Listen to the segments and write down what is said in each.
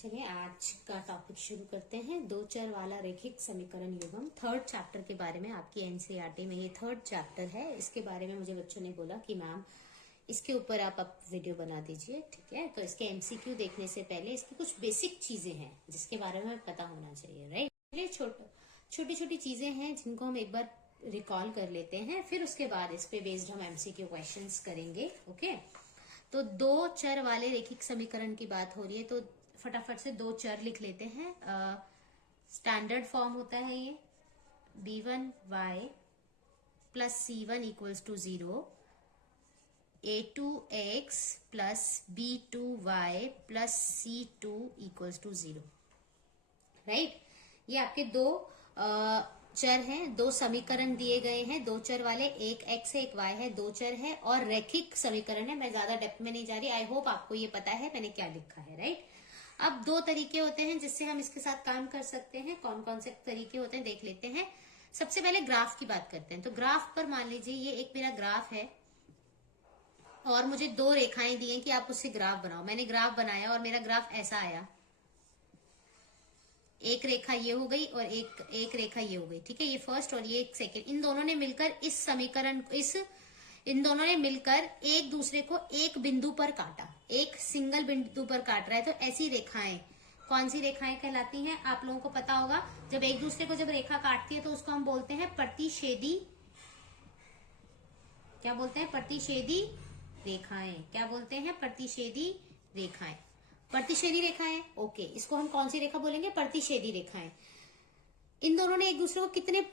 चलिए आज का टॉपिक शुरू करते हैं। दो चर वाला रैखिक समीकरण युग्म, थर्ड चैप्टर के बारे में। आपकी एनसीईआरटी में ये थर्ड चैप्टर है। इसके बारे में मुझे बच्चों ने बोला कि मैम इसके ऊपर आप अब वीडियो बना दीजिए, ठीक है। तो इसके एमसीक्यू देखने से पहले इसकी कुछ बेसिक चीजें हैं जिसके बारे में पता होना चाहिए, राइट। छोटी छोटी चीजें हैं जिनको हम एक बार रिकॉल कर लेते हैं, फिर उसके बाद इस पे बेस्ड हम एमसीक्यू क्वेश्चंस करेंगे, ओके। तो दो चर वाले रैखिक समीकरण की बात हो रही है, तो फटाफट से दो चर लिख लेते हैं। स्टैंडर्ड फॉर्म होता है ये b1y plus c1 equals to 0, a2x plus b2y plus c2 equals to 0, right. ये आपके दो चर हैं, दो समीकरण दिए गए हैं, दो चर वाले, एक x है एक y है, दो चर है और रैखिक समीकरण है। मैं ज्यादा डेप्थ में नहीं जा रही, आई होप आपको ये पता है मैंने क्या लिखा है, राइट। अब दो तरीके होते हैं जिससे हम इसके साथ काम कर सकते हैं। कौन कौन से तरीके होते हैं देख लेते हैं। सबसे पहले ग्राफ की बात करते हैं। तो ग्राफ पर मान लीजिए ये एक मेरा ग्राफ है और मुझे दो रेखाएं दी हैं कि आप उससे ग्राफ बनाओ। मैंने ग्राफ बनाया और मेरा ग्राफ ऐसा आया, एक रेखा ये हो गई और एक रेखा ये हो गई, ठीक है। ये फर्स्ट और ये सेकेंड, इन दोनों ने मिलकर इस समीकरण इन दोनों ने मिलकर एक दूसरे को एक बिंदु पर काटा, एक सिंगल बिंदु पर काट रहा है। तो ऐसी रेखाएं कौन सी रेखाएं कहलाती हैं आप लोगों को पता होगा। जब एक दूसरे को जब रेखा काटती है तो उसको हम बोलते हैं प्रतिच्छेदी। क्या बोलते हैं? प्रतिच्छेदी रेखाएं। क्या बोलते हैं? प्रतिच्छेदी रेखाएं। प्रतिच्छेदी रेखाएं, ओके। इसको हम कौन सी रेखा बोलेंगे? प्रतिच्छेदी रेखाएं। इन दोनों ने एक दूसरे को कितने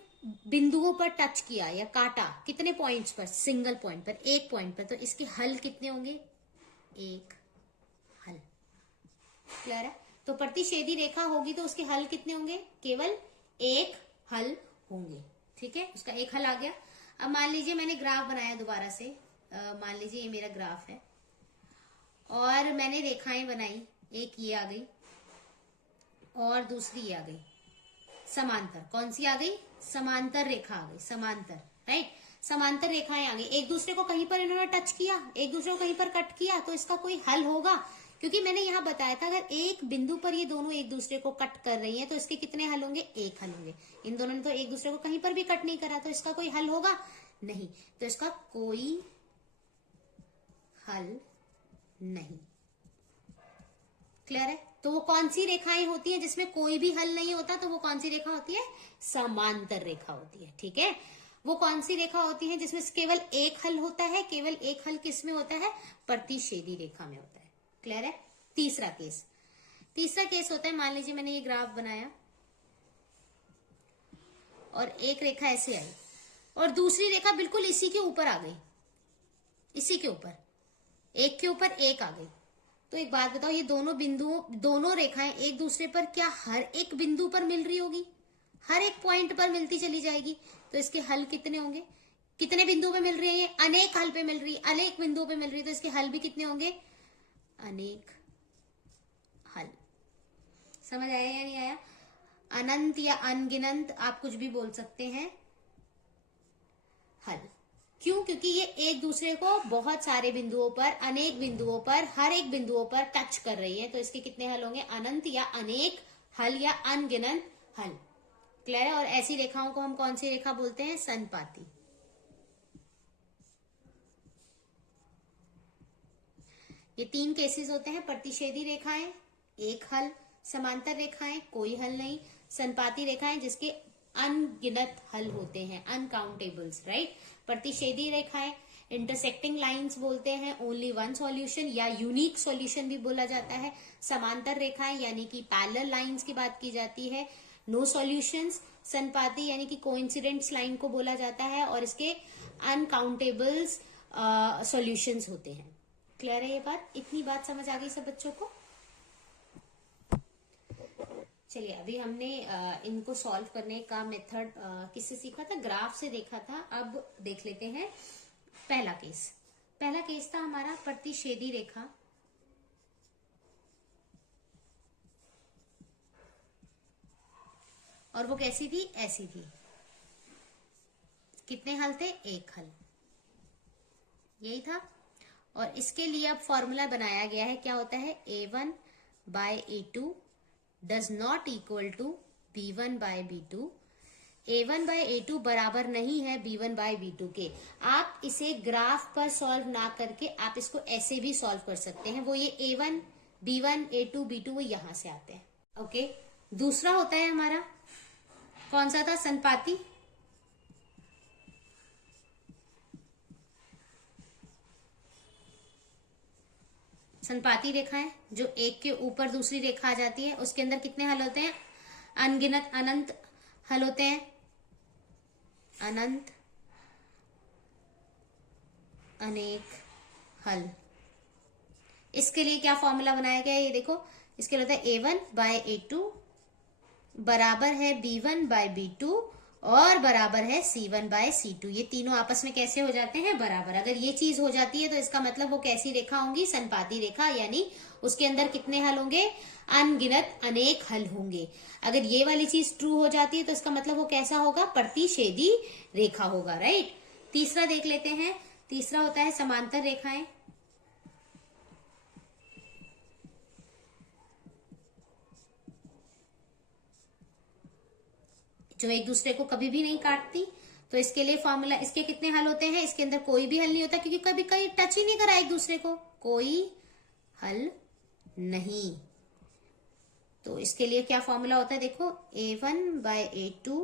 बिंदुओं पर टच किया या काटा? कितने पॉइंट्स पर? सिंगल पॉइंट पर, एक पॉइंट पर। तो इसके हल कितने होंगे? एक हल। क्लियर है? तो प्रतिच्छेदी रेखा होगी तो उसके हल कितने होंगे? केवल एक हल होंगे, ठीक है। उसका एक हल आ गया। अब मान लीजिए मैंने ग्राफ बनाया दोबारा से। मान लीजिए ये मेरा ग्राफ है और मैंने रेखाएं बनाई, एक ये आ गई और दूसरी ये आ गई समांतर। कौन सी आ गई? समांतर रेखा आ गई, समांतर, राइट। समांतर रेखाएं आ गई। एक दूसरे को कहीं पर इन्होंने टच किया, एक दूसरे को कहीं पर कट किया, तो इसका कोई हल होगा? क्योंकि मैंने यहाँ बताया था अगर एक बिंदु पर ये दोनों एक दूसरे को कट कर रही हैं तो इसके कितने हल होंगे? एक हल होंगे। इन दोनों ने तो एक दूसरे को कहीं पर भी कट नहीं करा, तो इसका कोई हल होगा? नहीं। तो इसका कोई हल नहीं। क्लियर है? तो वो कौन सी रेखाएं होती हैं जिसमें कोई भी हल नहीं होता? तो वो कौन सी रेखा होती है? समांतर रेखा होती है, ठीक है। वो कौन सी रेखा होती है जिसमें केवल एक हल होता है? केवल एक हल किस में होता है? प्रतिच्छेदी रेखा में होता है। क्लियर है? तीसरा केस होता है, मान लीजिए मैंने ये ग्राफ बनाया और एक रेखा ऐसे आई और दूसरी रेखा बिल्कुल इसी के ऊपर आ गई, इसी के ऊपर, एक के ऊपर एक आ गई। तो एक बात बताओ, ये दोनों रेखाएं एक दूसरे पर क्या हर एक बिंदु पर मिल रही होगी? हर एक पॉइंट पर मिलती चली जाएगी। तो इसके हल कितने होंगे? कितने बिंदुओं पे मिल रही है? ये अनेक हल पे मिल रही है, अनेक बिंदुओं पे मिल रही है, तो इसके हल भी कितने होंगे? अनेक हल। समझ आया या नहीं आया? अनंत या अनगिनत आप कुछ भी बोल सकते हैं। हल क्यों? क्योंकि ये एक दूसरे को बहुत सारे बिंदुओं पर, अनेक बिंदुओं पर, हर एक बिंदुओं पर टच कर रही है। तो इसके कितने हल होंगे? अनंत या अनेक हल या अनगिनत हल। क्लियर है? और ऐसी रेखाओं को हम कौन सी रेखा बोलते हैं? संपाती। ये तीन केसेस होते हैं। प्रतिच्छेदी रेखाएं एक हल, समांतर रेखाएं कोई हल नहीं, संपाती रेखाएं जिसके अनगिनत हल होते हैं, अनकाउंटेबल्स, राइट। प्रतिच्छेदी रेखाएं इंटरसेक्टिंग लाइंस बोलते हैं, ओनली वन सॉल्यूशन या यूनिक सॉल्यूशन भी बोला जाता है। समांतर रेखाएं यानी कि पैरेलल लाइंस की बात की जाती है, नो सॉल्यूशंस। संपाती यानी कि कोइंसिडेंट्स लाइन को बोला जाता है और इसके अनकाउंटेबल्स सॉल्यूशंस होते हैं। क्लियर है ये बात? इतनी बात समझ आ गई सब बच्चों को? चलिए, अभी हमने इनको सॉल्व करने का मेथड किससे सीखा था? ग्राफ से देखा था। अब देख लेते हैं पहला केस था हमारा प्रतिच्छेदी रेखा। और वो कैसी थी? ऐसी थी। कितने हल थे? एक हल। यही था। और इसके लिए अब फॉर्मूला बनाया गया है। क्या होता है? A1 by A2 does not equal to B1 by B2, A1 by A2 बराबर नहीं है B1 बाय B2 के। आप इसे ग्राफ पर सॉल्व ना करके आप इसको ऐसे भी सॉल्व कर सकते हैं। वो ये A1, B1, A2, B2 वो यहां से आते हैं। ओके, दूसरा होता है हमारा कौन सा था, संपाती। संपाती रेखा है जो एक के ऊपर दूसरी रेखा आ जाती है, उसके अंदर कितने हल होते हैं, अनगिनत अनंत हल होते हैं, अनंत अनेक हल। इसके लिए क्या फॉर्मूला बनाया गया है ये देखो, इसके लिए होता है A1 बाय A2 बराबर है B1 बाय B2 और बराबर है C1 बाय C2। ये तीनों आपस में कैसे हो जाते हैं, बराबर। अगर ये चीज हो जाती है तो इसका मतलब वो कैसी रेखा होंगी, संपाती रेखा, यानी उसके अंदर कितने हल होंगे, अनगिनत अनेक हल होंगे। अगर ये वाली चीज ट्रू हो जाती है तो इसका मतलब वो कैसा होगा, प्रतिच्छेदी रेखा होगा, राइट। तीसरा देख लेते हैं, तीसरा होता है समांतर रेखाएं। जो एक दूसरे को कभी भी नहीं काटती। तो इसके लिए फॉर्मूला, इसके कितने हल होते हैं, इसके अंदर कोई भी हल नहीं होता क्योंकि कभी कहीं टच ही नहीं करा एक दूसरे को, कोई हल नहीं। तो इसके लिए क्या फॉर्मूला होता है, देखो A1 बाय A2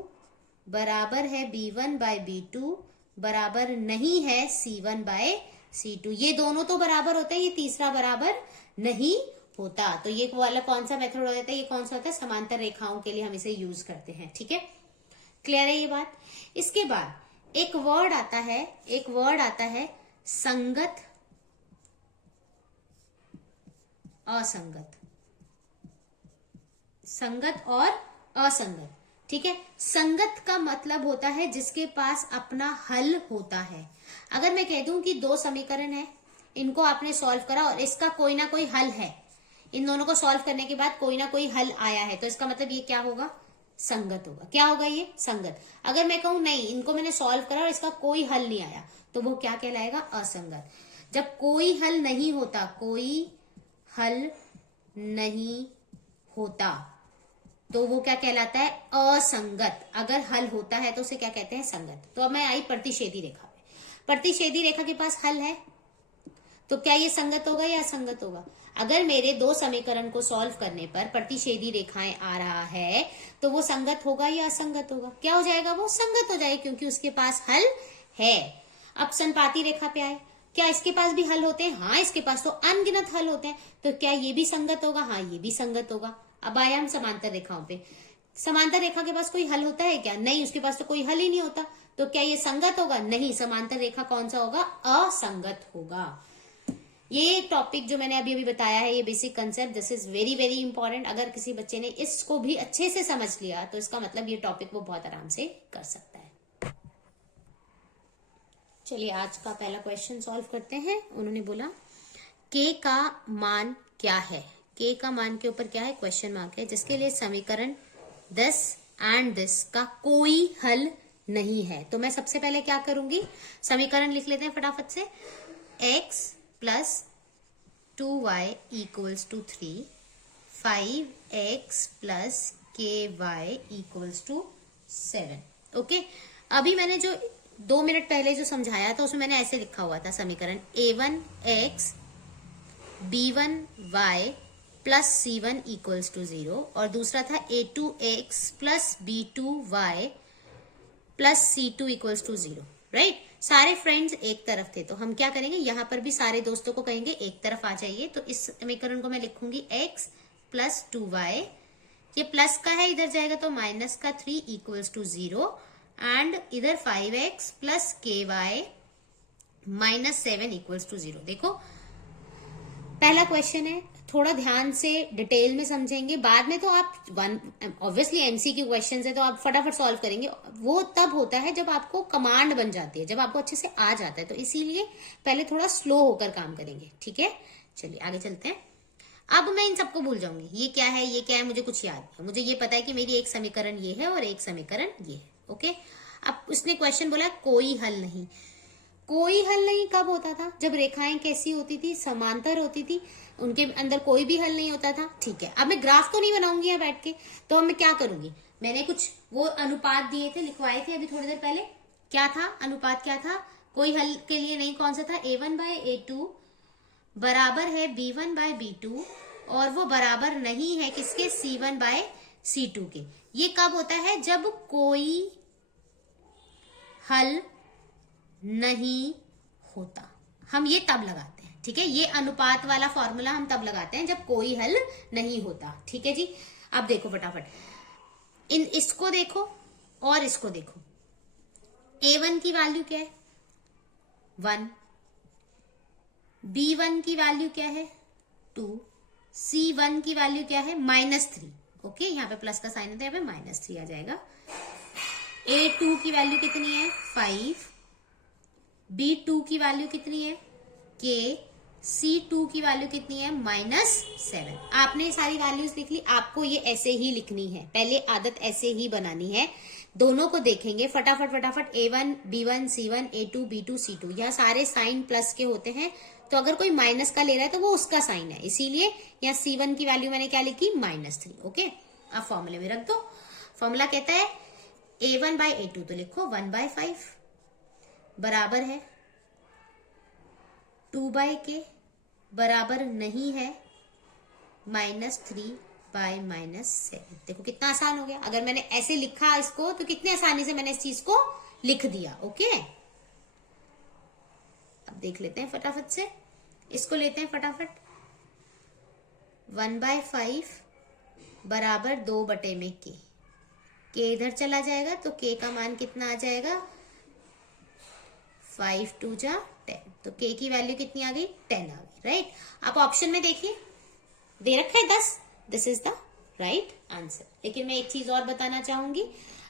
बराबर है B1 बाय B2 बराबर नहीं है C1 बाय C2। ये दोनों तो बराबर होते हैं, ये तीसरा बराबर नहीं होता। तो ये वाला कौन सा मेथड होता है, ये कौन सा होता है, समांतर रेखाओं के लिए हम इसे यूज करते हैं, ठीक है। क्लियर है ये बात। इसके बाद एक वर्ड आता है, एक वर्ड आता है संगत असंगत, संगत और असंगत, ठीक है। संगत का मतलब होता है जिसके पास अपना हल होता है। अगर मैं कह दूं कि दो समीकरण है, इनको आपने सॉल्व करा और इसका कोई ना कोई हल है, इन दोनों को सॉल्व करने के बाद कोई ना कोई हल आया है, तो इसका मतलब ये क्या होगा, संगत होगा। क्या होगा ये, संगत। अगर मैं कहूं नहीं, इनको मैंने सॉल्व करा और इसका कोई हल नहीं आया, तो वो क्या कहलाएगा, असंगत। जब कोई हल नहीं होता, कोई हल नहीं होता, तो वो क्या कहलाता है, असंगत। अगर हल होता है तो उसे क्या कहते हैं, संगत। तो अब मैं आई प्रतिच्छेदी रेखा पे। प्रतिच्छेदी रेखा के पास हल है, तो क्या ये संगत होगा या असंगत होगा। अगर मेरे दो समीकरण को सॉल्व करने पर प्रतिच्छेदी रेखाएं आ रहा है तो वो संगत होगा या असंगत होगा, क्या हो जाएगा, वो संगत हो जाएगा क्योंकि उसके पास हल है। अब संपाती रेखा पे आए, क्या इसके पास भी हल होते हैं, हाँ इसके पास तो अनगिनत हल होते हैं, तो क्या ये भी संगत होगा, हाँ ये भी संगत होगा। अब आया हम समांतर रेखाओं पे। समांतर रेखा के पास कोई हल होता है क्या, नहीं, उसके पास तो कोई हल ही नहीं होता, तो क्या ये संगत होगा, नहीं, समांतर रेखा कौन सा होगा, असंगत होगा। ये टॉपिक जो मैंने अभी अभी बताया है, ये basic concept, this is very very important. अगर किसी बच्चे ने इसको भी अच्छे से समझ लिया तो इसका मतलब ये टॉपिक वो बहुत आराम से कर सकता है। चलिए आज का पहला क्वेश्चन सॉल्व करते हैं। उन्होंने बोला k का मान क्या है, k का मान के ऊपर क्या है, क्वेश्चन मार्क है, जिसके लिए समीकरण दिस एंड दिस का कोई हल नहीं है। तो मैं सबसे पहले क्या करूंगी, समीकरण लिख लेते हैं फटाफट से। x plus 2y equals to 3, 5x plus ky equals to 7। Okay, अभी मैंने जो 2 मिनट पहले जो समझाया था उसमें मैंने ऐसे लिखा हुआ था समीकरण, a1x b1y plus c1 equals to 0, और दूसरा था a2x plus b2y plus c2 equals to 0, right. सारे फ्रेंड्स एक तरफ थे, तो हम क्या करेंगे, यहां पर भी सारे दोस्तों को कहेंगे एक तरफ आ जाइए। तो इस समीकरण को मैं लिखूंगी x प्लस 2y, ये प्लस का है, इधर जाएगा तो माइनस का 3 इक्वल्स टू 0, एंड इधर 5x plus ky minus 7 equals to 0। देखो पहला क्वेश्चन है, थोड़ा ध्यान से डिटेल में समझेंगे, बाद में तो आप ऑब्वियसली एमसीक्यू क्वेश्चन है तो आप फटाफट सॉल्व करेंगे। वो तब होता है जब आपको कमांड बन जाती है, जब आपको अच्छे से आ जाता है, तो इसीलिए पहले थोड़ा स्लो होकर काम करेंगे, ठीक है। चलिए आगे चलते हैं। अब मैं इन सबको भूल जाऊंगी, ये क्या है ये क्या है मुझे कुछ याद नहीं है, मुझे ये पता है कि मेरी एक समीकरण ये है और एक समीकरण ये है। ओके, अब उसने क्वेश्चन बोला कोई हल नहीं, कोई हल नहीं कब होता था? जब रेखाएं कैसी होती थी? समांतर होती थी, उनके अंदर कोई भी हल नहीं होता था। ठीक है, अब मैं ग्राफ तो नहीं बनाऊंगी यहाँ बैठ के, तो अब मैं क्या करूंगी, मैंने कुछ वो अनुपात दिए थे, लिखवाए थे अभी थोड़ी देर पहले। क्या था अनुपात? क्या था? कोई हल के लिए नहीं, कौन सा था? A1/A2 बराबर है B1/B2, और वो बराबर नहीं है किसके? C1/C2 के। ये कब होता है? जब कोई हल नहीं होता, हम ये तब लगाते हैं। ठीक है, ये अनुपात वाला फॉर्मूला हम तब लगाते हैं जब कोई हल नहीं होता। ठीक है जी, अब देखो फटाफट, इसको देखो और इसको देखो। A1 की वैल्यू क्या है? 1। B1 की वैल्यू क्या है? 2। C1 की वैल्यू क्या है? -3। ओके, यहाँ पे प्लस का साइन है तो यहाँ पे -3 आ जाएगा। A2 की वैल्यू कितनी है? 5। B2 की वैल्यू कितनी है? K। C2 की वैल्यू कितनी है? -7। आपने सारी वैल्यूज लिख ली, आपको ये ऐसे ही लिखनी है, पहले आदत ऐसे ही बनानी है। दोनों को देखेंगे फटाफट फटाफट। A1 B1 C1 A2 B2 C2, यह सारे साइन प्लस के होते हैं, तो अगर कोई माइनस का ले रहा है तो वो उसका साइन है, इसीलिए यहाँ C1 की वैल्यू मैंने क्या लिखी? -3। ओके, अब फॉर्मूले में रख दो। फॉर्मूला कहता है A1/A2, तो लिखो 1/5 बराबर है 2/K, बराबर नहीं है -3/-7। देखो कितना आसान हो गया। अगर मैंने ऐसे लिखा इसको तो कितनी आसानी से मैंने इस चीज को लिख दिया। ओके, अब देख लेते हैं फटाफट से, इसको लेते हैं फटाफट। 1/5 बराबर 2/K। K इधर चला जाएगा तो K का मान कितना आ जाएगा? 5 2 जा 10, तो K की वैल्यू कितनी आ गई? 10 आ गई। राइट, आप ऑप्शन में देखिए, दे रखा है 10, this is the right answer. लेकिन मैं एक चीज और बताना चाहूंगी,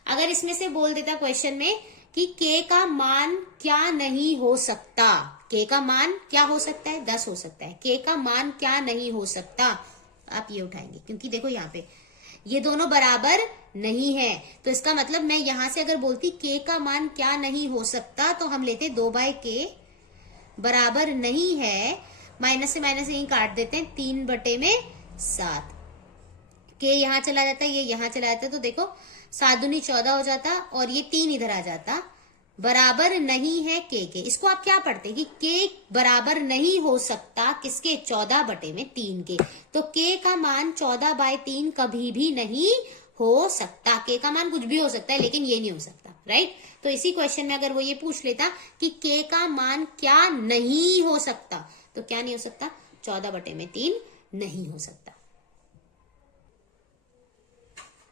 अगर इसमें से बोल देता क्वेश्चन में कि K का मान क्या नहीं हो सकता, K का मान क्या हो सकता है? 10 हो सकता है। K का मान क्या नहीं हो सकता? आप ये उठाएंगे, क्योंकि देखो यहाँ पे ये दोनों बराबर नहीं है, तो इसका मतलब मैं यहां से अगर बोलती K का मान क्या नहीं हो सकता, तो हम लेते 2/K बराबर नहीं है, माइनस से माइनस यही काट देते हैं, 3/7। K यहां चला जाता है, ये यहां चला जाता है, तो देखो 7 दूनी 14 हो जाता, और ये 3 इधर आ जाता, बराबर नहीं है K के। इसको आप क्या पढ़ते कि K बराबर नहीं हो सकता किसके? 14/3 के। तो K का मान 14/3 कभी भी नहीं हो सकता। K का मान कुछ भी हो सकता है, लेकिन ये नहीं हो सकता। राइट, तो इसी क्वेश्चन में अगर वो ये पूछ लेता कि K का मान क्या नहीं हो सकता, तो क्या नहीं हो सकता? 14/3 नहीं हो सकता।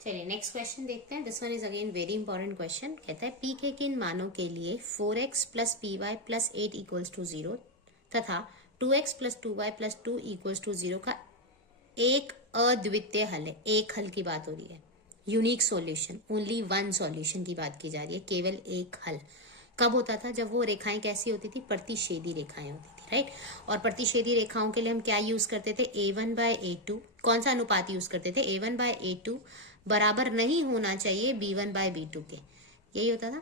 चलिए नेक्स्ट क्वेश्चन देखते हैं। This one is again very important question. कहता है P के किन मानों के लिए 4x + py + 8 = 0 तथा 2x + 2y + 2 = 0 का एक अद्वितीय हल है। एक हल की बात हो रही है, unique solution, only one solution की बात की जा रही है, केवल एक हल। कब होता था? जब वो रेखाएं कैसी होती थी? प्रतिच्छेदी रेखाएं होती थी। राइट, और प्रतिच्छेदी रेखाओं के लिए हम क्या यूज करते थे? A1/A2। कौन सा अनुपात यूज करते थे? A1/A2 बराबर नहीं होना चाहिए B1/B2 के, यही होता था।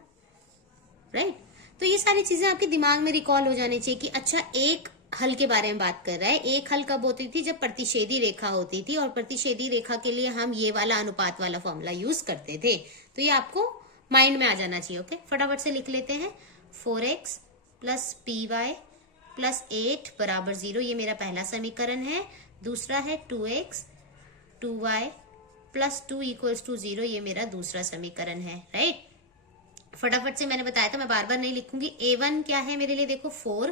राइट, तो ये सारी चीजें आपके दिमाग में रिकॉल हो जानी चाहिए कि अच्छा एक हल के बारे में बात कर रहा है। एक हल कब होती थी? जब प्रतिच्छेदी रेखा होती थी, और प्रतिच्छेदी रेखा के लिए हम ये वाला अनुपात वाला फॉर्मूला यूज करते थे। तो ये आपको माइंड में आ जाना चाहिए। ओके, फटाफट से लिख लेते हैं। 4x + py + 8 बराबर 0, ये मेरा पहला समीकरण है। दूसरा है 2x 2y + 2 = 0, ये मेरा दूसरा समीकरण है। राइट, फटाफट से मैंने बताया था, मैं बार बार नहीं लिखूंगी। A1 क्या है मेरे लिए? देखो 4,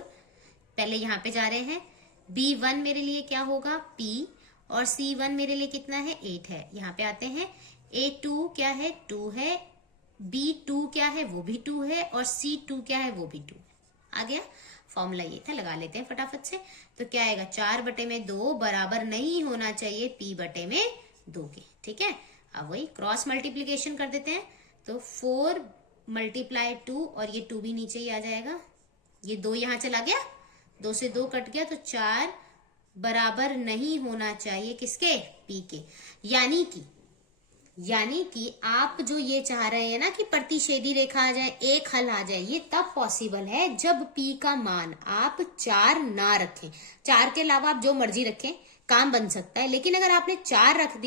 पहले यहाँ पे जा रहे हैं। B1 मेरे लिए क्या होगा? P, और C1 मेरे लिए कितना है? 8 है। यहाँ पे आते हैं। A2 क्या है? 2 है। B2 क्या है? वो भी 2 है, और C2 क्या है? वो भी 2 है। आ गया फॉर्मूला, ये था, लगा लेते हैं फटाफट से। तो क्या आएगा? 4/2 बराबर नहीं होना चाहिए P/2 के। ठीक है, अब वही क्रॉस मल्टीप्लीकेशन कर देते हैं, तो 4 × 2, और ये 2 भी नीचे ही आ जाएगा, ये 2 यहां चला गया, 2 से 2 कट गया, तो 4 बराबर नहीं होना चाहिए किसके? P के। यानी कि यानी कि आप जो ये चाह रहे हैं ना कि प्रतिच्छेदी रेखा आ जाए, एक हल आ जाए, ये तब पॉसिबल है जब P का मान आप 4 ना रखें। 4 के अलावा आप जो मर्जी रखें, काम बन सकता है, लेकिन अगर आपने 4 रख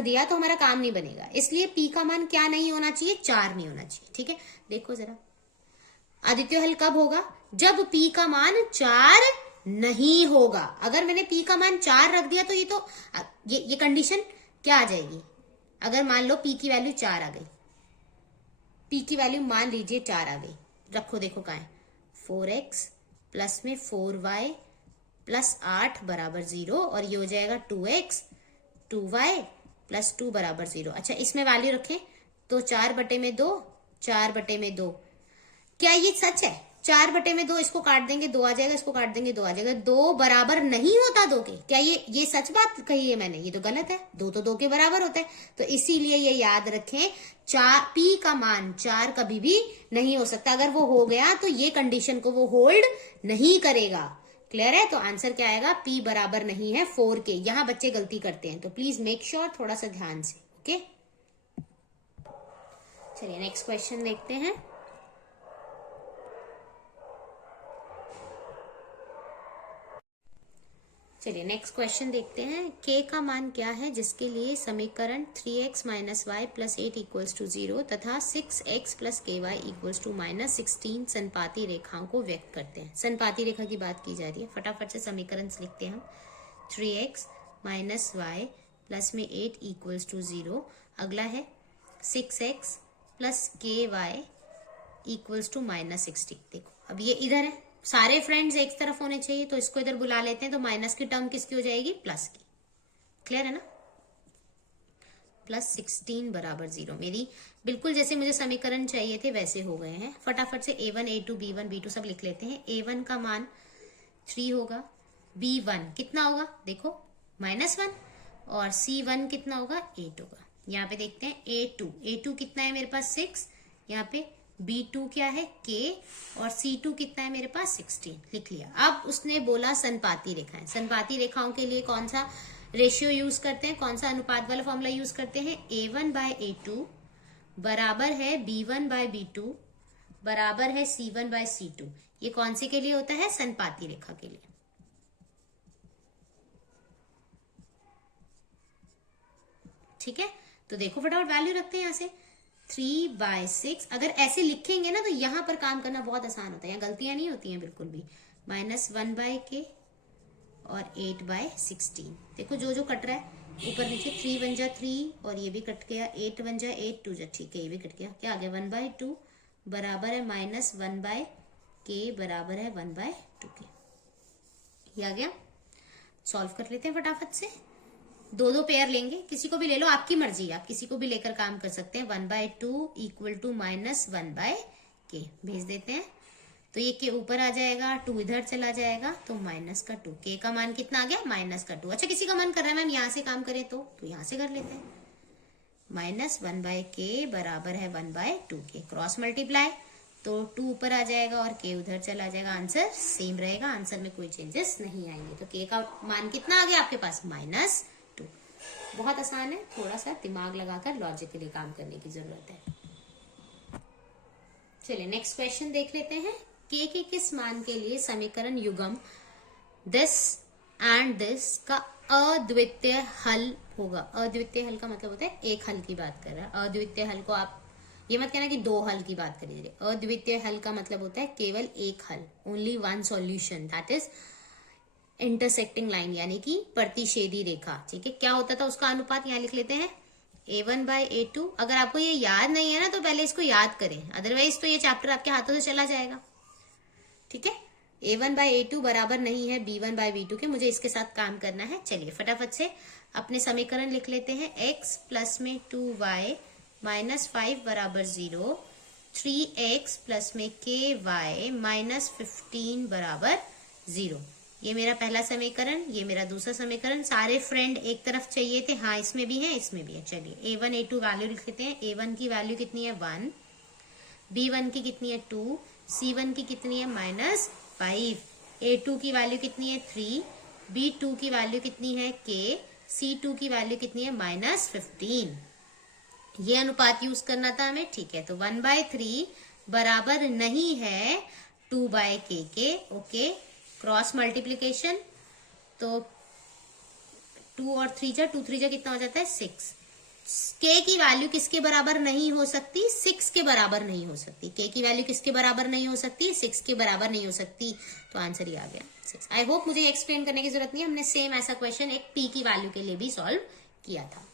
दिया तो हमारा काम नहीं बनेगा। इसलिए P का मान क्या नहीं होना चाहिए, 4 नहीं होना चाहिए। ठीक है, देखो जरा आदित्य हल कब होगा, जब P का मान 4 नहीं होगा। अगर मैंने P का मान 4 रख दिया तो ये कंडीशन क्या आ जाएगी। अगर मान लो P की वैल्यू 4 आ गई, P की वैल्यू मान लीजिए 4 आ गई, रखो देखो कहाँ है, 4x प्लस में 4y प्लस 8 बराबर 0, और ये हो जाएगा 2x 2y प्लस 2 बराबर 0। अच्छा, इसमें वैल्यू रखें तो 4/2, 4/2। क्या ये सच है? 4/2, इसको काट देंगे 2 आ जाएगा, इसको काट देंगे 2 आ जाएगा। 2 बराबर नहीं होता 2 के। क्या ये सच बात कही है मैंने? ये तो गलत है, 2 तो 2 के बराबर होता है। तो इसीलिए ये याद रखें, P का मान 4 कभी भी नहीं हो सकता। अगर वो हो गया तो ये कंडीशन को वो होल्ड नहीं करेगा। क्लियर है? तो आंसर क्या आएगा, P बराबर नहीं है 4 के। यहां बच्चे गलती करते हैं, तो प्लीज मेक श्योर थोड़ा सा ध्यान से। ओके, चलिए नेक्स्ट क्वेश्चन देखते हैं। चलिए नेक्स्ट क्वेश्चन देखते हैं। K का मान क्या है जिसके लिए समीकरण 3x minus Y plus 8 equals to 0 तथा 6x plus ky equals to minus 16 संपाती रेखाओं को व्यक्त करते हैं। संपाती रेखा की बात की जा रही है। फटाफट से समीकरण लिखते हैं हम। 3x माइनस वाई प्लस में 8 इक्वल्स टू 0, अगला है 6x plus ky equals to minus 16। देखो अब ये इधर है, सारे फ्रेंड्स एक तरफ होने चाहिए, तो इसको इधर बुला लेते हैं, तो माइनस की टर्म किसकी हो जाएगी, प्लस की। क्लियर है ना? प्लस 16 बराबर 0। मेरी बिल्कुल जैसे मुझे समीकरण चाहिए थे वैसे हो गए हैं। फटाफट से A1 A2 B1 B2 सब लिख लेते हैं। A1 का मान 3 होगा, B1 कितना होगा देखो -1, और C1 कितना होगा 8 होगा। यहाँ पे देखते हैं A2 कितना है मेरे पास 6, यहाँ पे B2 क्या है K, और C2 कितना है मेरे पास 16। लिख लिया। अब उसने बोला संपाती रेखाएं। संपाती रेखाओं के लिए कौन सा रेशियो यूज करते हैं, कौन सा अनुपात वाला फॉर्मूला यूज करते हैं, A1/A2 बराबर है B1/B2 बराबर है C1/C2। ये कौन से के लिए होता है, संपाती रेखा के लिए। ठीक है, तो देखो फटाफट वैल्यू रखते हैं यहां से 3/6। अगर ऐसे लिखेंगे ना तो यहां पर काम करना बहुत आसान होता है, यहाँ गलतियां नहीं होती हैं बिल्कुल भी। -1/k और 8/16। देखो जो जो कट रहा है ऊपर नीचे, 3 1 जा 3 और ये भी कट गया, 8 1 जा 8 2 जा, ठीक है ये भी कट गया। क्या आ गया 1/2 बराबर है -1/k बराबर है 1/2k। ये आ गया। सॉल्व कर लेते हैं फटाफट से। दो पेयर लेंगे, किसी को भी ले लो, आपकी मर्जी, आप किसी को भी लेकर काम कर सकते हैं। 1/2 इक्वल टू -1/k भेज देते हैं, तो ये के ऊपर आ जाएगा, 2 इधर चला जाएगा, तो -2। के का मान कितना आ गया, -2। अच्छा, किसी का मन कर रहा है मैम यहाँ से काम करें तो यहाँ से कर लेते हैं। -1/k बराबर है 1/2k, क्रॉस मल्टीप्लाई, तो 2 ऊपर आ जाएगा और k उधर चला जाएगा। आंसर सेम रहेगा, आंसर में कोई चेंजेस नहीं आएंगे। तो k का मान कितना आ गया आपके पास, -2। बहुत आसान है, थोड़ा सा दिमाग लगाकर लॉजिकली काम करने की जरूरत है। चलिए नेक्स्ट क्वेश्चन देख लेते हैं। k के किस मान के लिए समीकरण युग्म दिस एंड दिस का अद्वितीय हल होगा। अद्वितीय हल का मतलब होता है एक हल की बात कर रहा है। अद्वितीय हल को आप ये मत कहना कि 2 हल की बात करिए। अद्वितीय हल का मतलब होता है केवल एक हल, only one solution, that is intersecting line, यानी कि प्रतिच्छेदी रेखा। ठीक है, क्या होता था उसका अनुपात, यहाँ लिख लेते हैं A1/A2। अगर आपको ये याद नहीं है ना तो पहले इसको याद करें, अदरवाइज तो ये चैप्टर आपके हाथों से चला जाएगा। ठीक है, A1/A2 बराबर नहीं है B1/B2 के, मुझे इसके साथ काम करना है। चलिए फटाफट से अपने समीकरण लिख लेते हैं। x प्लस में 2y -5 बराबर 0, 3x प्लस में ky -15 बराबर 0। ये मेरा पहला समीकरण, ये मेरा दूसरा समीकरण। सारे फ्रेंड एक तरफ चाहिए थे, हाँ इसमें भी है इसमें भी है। चलिए A1 A2 वैल्यू लिख लेते हैं। A1 की वैल्यू कितनी है 1, B1 की कितनी है 2, C1 की कितनी है -5, A2 की वैल्यू कितनी है 3, B2 की वैल्यू कितनी है k, C2 की वैल्यू कितनी है, -15। ये अनुपात यूज करना था हमें, ठीक है। तो 1/3 बराबर नहीं है 2/k के, ओके। क्रॉस मल्टीप्लीकेशन, तो 2 और 3 जा 2 3 जा कितना हो जाता है 6। k की वैल्यू किसके बराबर नहीं हो सकती, 6 के बराबर नहीं हो सकती। k की वैल्यू किसके बराबर नहीं हो सकती, 6 के बराबर नहीं हो सकती। तो आंसर ही आ गया 6। आई होप मुझे एक्सप्लेन करने की जरूरत नहीं है, हमने सेम ऐसा क्वेश्चन एक p की वैल्यू के लिए भी सॉल्व किया था।